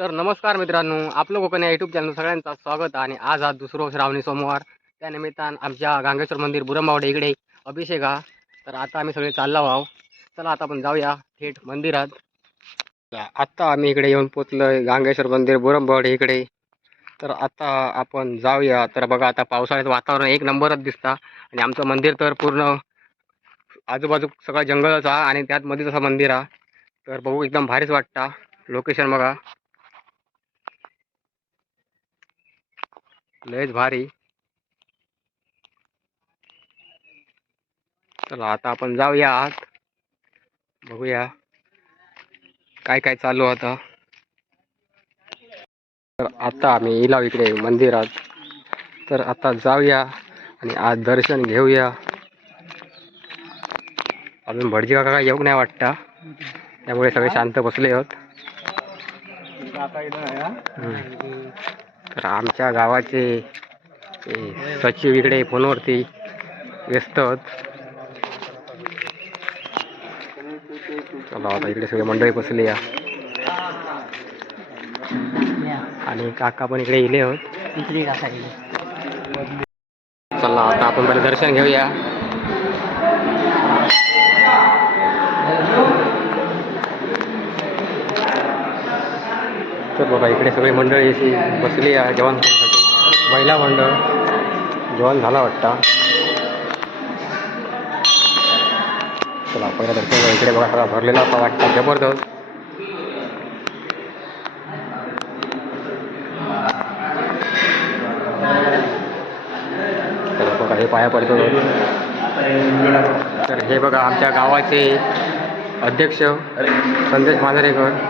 तर नमस्कार मित्रांनो आपलं कोकण या यूट्यूब चॅनल सगळ्यांचं स्वागत आणि आज हा दुसरो श्रावणी सोमवार. त्यानिमित्तानं आमच्या गांगेश्वर मंदिर बुरंबावडे इकडे अभिषेक हा तर आता आम्ही सगळे चाललो आहो चला आता आपण जाऊया थेट मंदिरात. आत्ता आम्ही इकडे येऊन पोचलो गांगेश्वर मंदिर बुरंबावडे इकडे. तर आता आपण जाऊया. तर बघा आता पावसाळ्याचं वातावरण एक नंबरच दिसता. आणि आमचं मंदिर तर पूर्ण आजूबाजू सगळं जंगलच हा आणि त्यात मध्ये तसं मंदिर हा तर बघू एकदम भारीच वाटता. लोकेशन बघा. लयच भारी. चला आता आपण जाऊया आत. बघूया काय काय चालू आता. तर आता आम्ही इलाव इकडे मंदिरात. तर आता जाऊया आणि आज दर्शन घेऊया. अजून भटजी काका काय येऊ नाही वाटता. त्यामुळे सगळे शांत बसले आहोत. तर आमच्या गावाचे सचिव इकडे फोनवरती व्यस्त चला आता इकडे सगळे मंडळी बसली या. आणि काका पण इकडे इले आहोत. चला आता आपण पहिले दर्शन घेऊया. तर बघा इकडे सगळी मंडळी अशी बसली आहे जेवण करण्यासाठी. महिला मंडळ. जेवण झाला वाटता. चला पहिला दर्शन इकडे बघा सगळा भरलेला असा वाटता. जबरदस्त. चला बघा हे पाया पडतो. तर हे बघा आमच्या गावाचे अध्यक्ष संदेश मांजरेकर.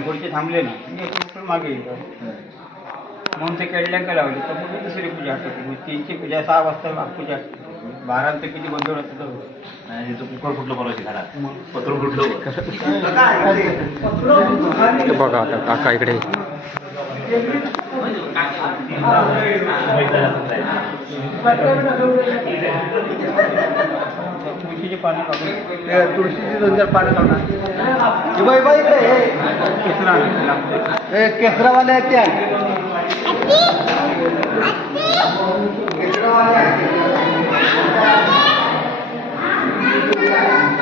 पुढचे थांबले ना मागे म्हणून ते कळल्या लावले तर मग दुसरी पूजा असते तीनची पूजा सहा वाजता पूजा बारा ते किती बंद राहतं आणि तो कुकर फुटलं परवाची घरात. पत्र फुटलं बघा आता काका इकडे. तुळशीची पानं काढून. तुळशीची दोन चार पानं काढून केसरा लागते. केसरावाले आहेत त्या काही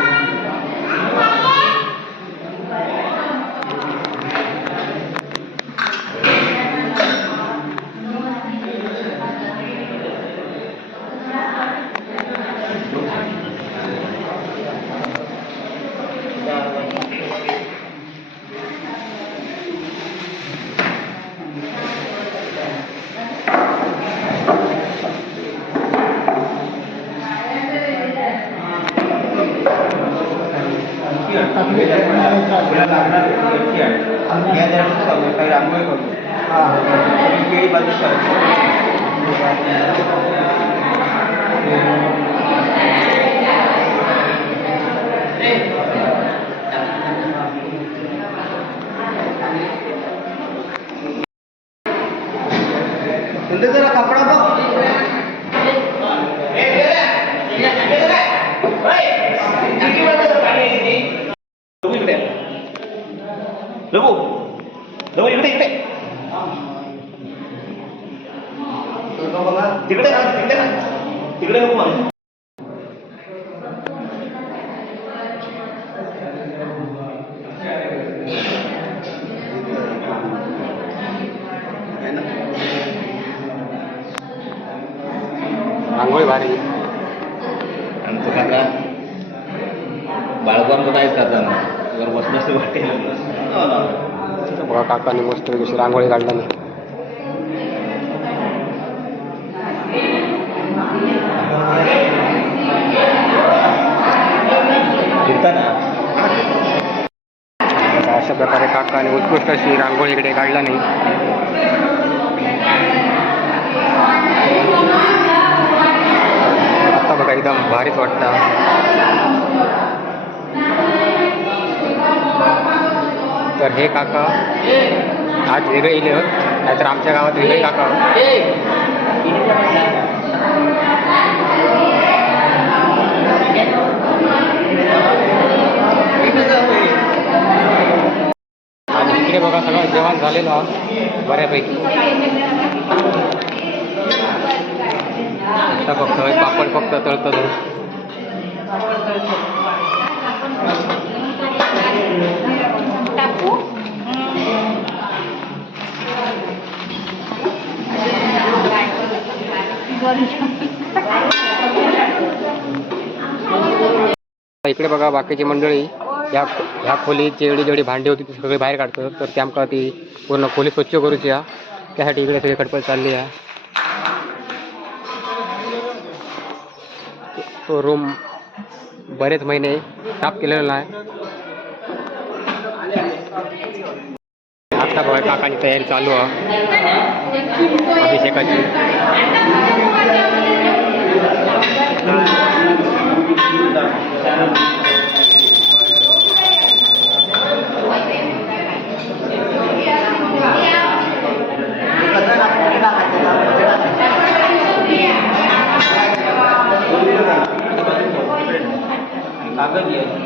तिकडे ना तिकडे ना तिकडे नको माणूस रांगोळी भारी. आणि तो काका बाळगवान काहीच करता ना वर बसलं असं वाटेल. बघा काकाने मस्त कशी रांगोळी काढला. नाही कशी अशी रांगोळी इकडे काढला नाही. आता बघा एकदम भारीच वाटतं. तर हे काका आज वेगळे इले होत नाहीतर आमच्या गावात वेगळे काका होत. इकडे बघा सगळं जेवण झालेलं बऱ्यापैकी. आता फक्त पापड फक्त तळतं इकडे बघा बाकीची मंडळी. ह्या ह्या खोलीत जेवढी जेवढी भांडी होती ती सगळी बाहेर काढतो. तर ते आमकां ती पूर्ण खोली स्वच्छ करूची हा त्यासाठी इकडे सगळी खडपड चालली आहे तो रूम बरेच महिने साफ केलेला आहे आता बघा काकांची तयारी चालू आहे. अभिषेकाची.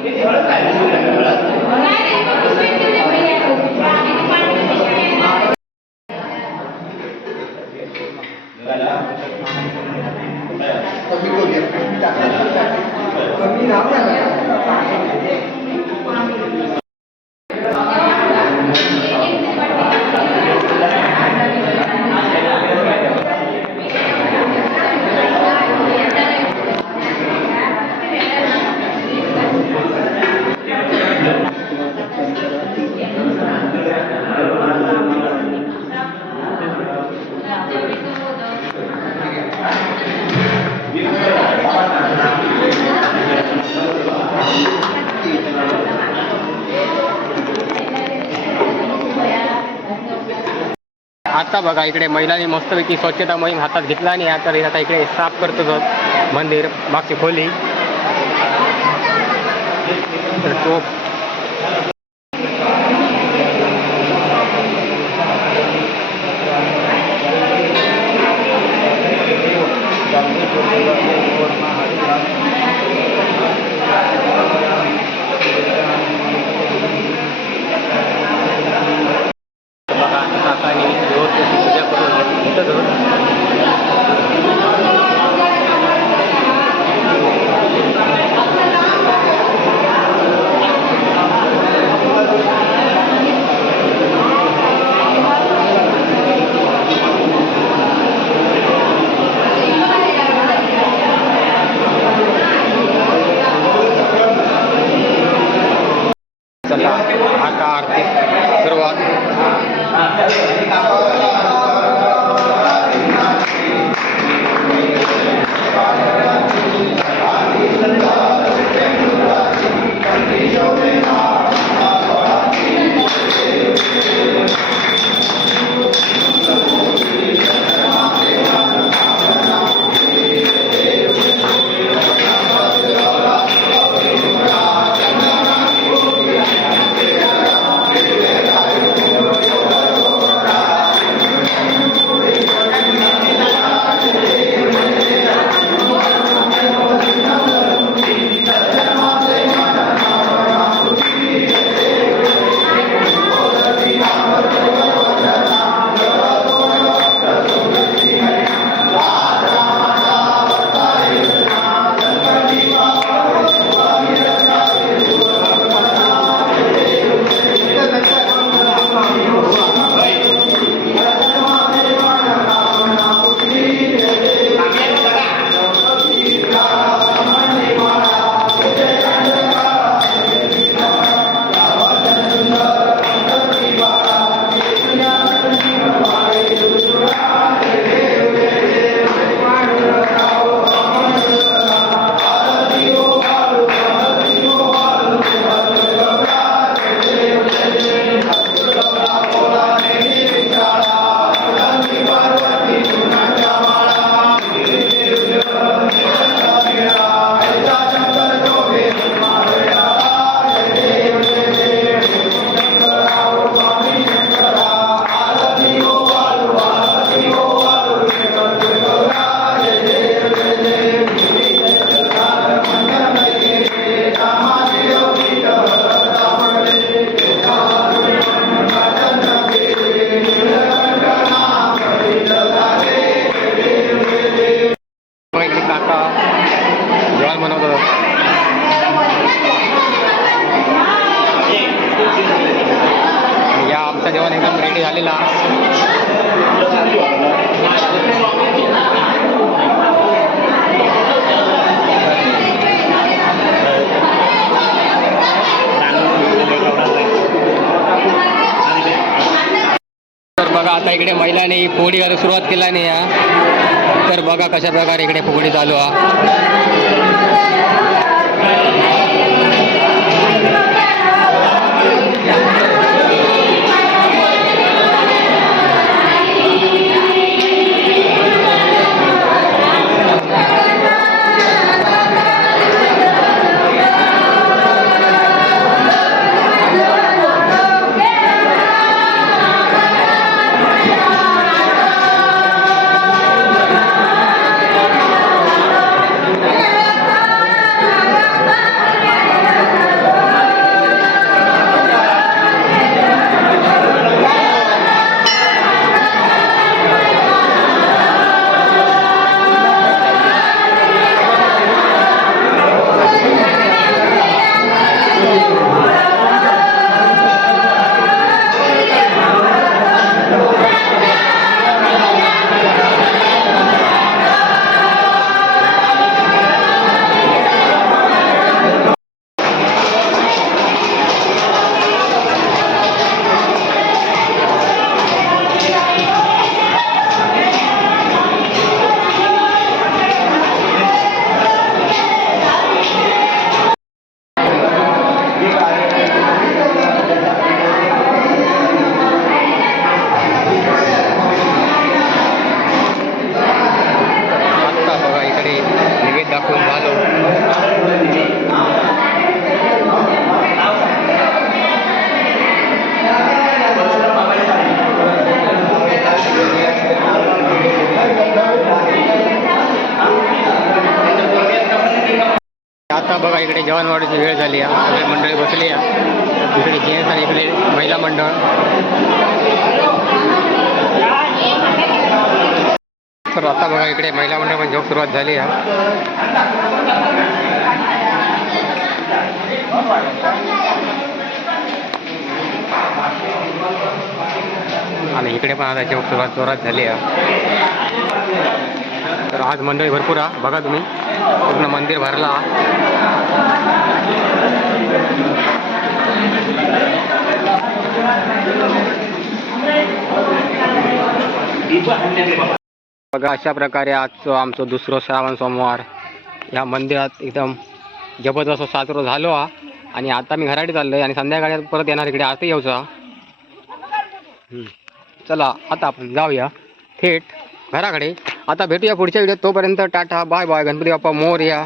कागद आहे आता बघा इकडे महिलांनी मस्तपैकी स्वच्छता मोहीम हातात घेतला आणि आता आता इकडे साफ करतो मंदिर मागची खोली. तर तो इकडे महिलांनी पोळी घालून सुरुवात केला नाही या तर बघा कशा प्रकारे इकडे फुगडी चालू आहे इकडे निवेद दाखवून आता बघा, इकडे जेवण वाढायची वेळ झाली आहे सगळे मंडळी बसली आहे. इकडे महिला मंडळ. तर आता बघा इकडे महिला मंडळ पण जेव्हा सुरुवात झाली आहे. आणि इकडे पण आता जेव्हा सुरुवात जोरात झाली आहे. तर आज मंडळी भरपूर आहा. बघा तुम्ही पूर्ण मंदिर भरला आहात बघा अशा प्रकारे आजचं आमचं दुसरं श्रावण सोमवार. या मंदिरात एकदम जबरदस्त साजरं झालो हा. आणि आता मी घराकडे चाललो आहे आणि संध्याकाळी परत येणार इकडे आता येऊचा चला आता आपण जाऊया. थेट घराकडे. आता भेटूया पुढच्या व्हिडिओत. तोपर्यंत tata bye bye. Ganpati Bappa Morya